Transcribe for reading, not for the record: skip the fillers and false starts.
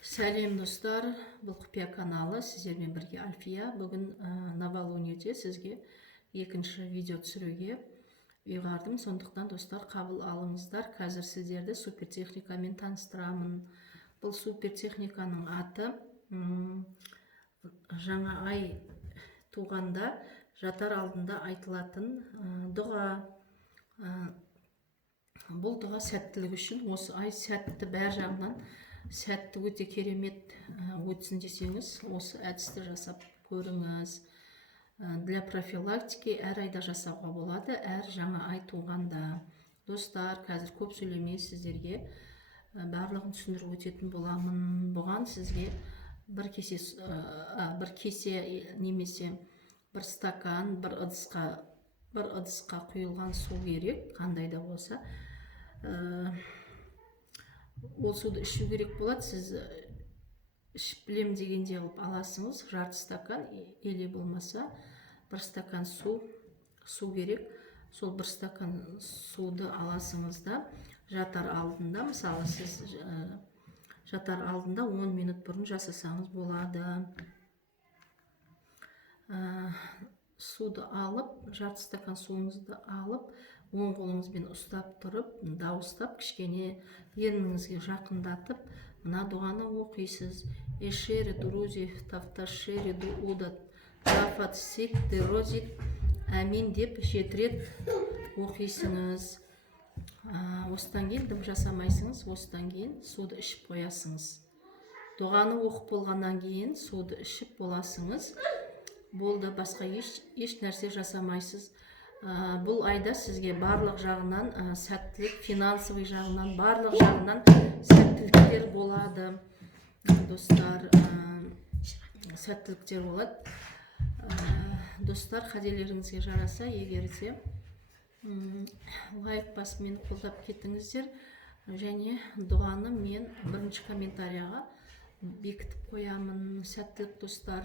Сәлем достар, бұл құпия каналы, сіздермен бірге Альфия. Бүгін новолуниеде сізге екінші видео түсіруге ұйғардым. Сондықтан достар, қабыл алыңыздар. Қазір сіздерді супертехникамен таныстырамын. Бұл супертехниканың аты жаңа ай туғанда жатар алдында айтылатын дұға. Бұл дұға сәттілік үшін, осы ай сәтті, бәр жағынан сәтті, өте керемет өтсін десеңіз, осы әдісті жасап көріңіз. Для профилактики әр айда жасауға болады, әр жаңа ай туғанда. Достар, қазір көп сөйлемей сіздерге барлығын түсіндіріп өтетін боламын. Бұған сізге бір кесе немесе бір стакан, бір ыдысқа құйылған су керек, қандай да болса. Ол суды ішу керек болады. Сіз ішіп білем дегенде алып аласыңыз, жарты стакан, или болмаса бір стакан су керек. Сол бір стакан суды аласыңыз да, жатар алдында, мысалы сіз жатар алдында 10 минут бұрын жасасаңыз болады. Суды алып, жарты стакан суыңызды алып, оң қолыңызбен ұстап тұрып, дауыстап, кішкене ерніңізге жақындатып, мына дұғаны оқисыз. Эшері друзи тафташері дуудат тафат сикті розик әмин деп 7 рет оқисыңыз. Осыдан кейін дым жасамайсыңыз, осыдан кейін суды ішіп қоясыңыз. Дұғаны оқып болғаннан кейін суды ішіп боласыңыз. Болды, басқа еш нәрсе жасамайсыз. Бұл айда сізге барлық жағынан сәттілік, финансовый жағынан, барлық жағынан сәттіліктер болады. Достар, сәттіліктер болады. Достар, қателеріңізге жараса, егерде лайк басымен қолдап кетіңіздер. Және дұғаны мен бірінші комментарияға бекітіп қоямын. Сәттілік достар.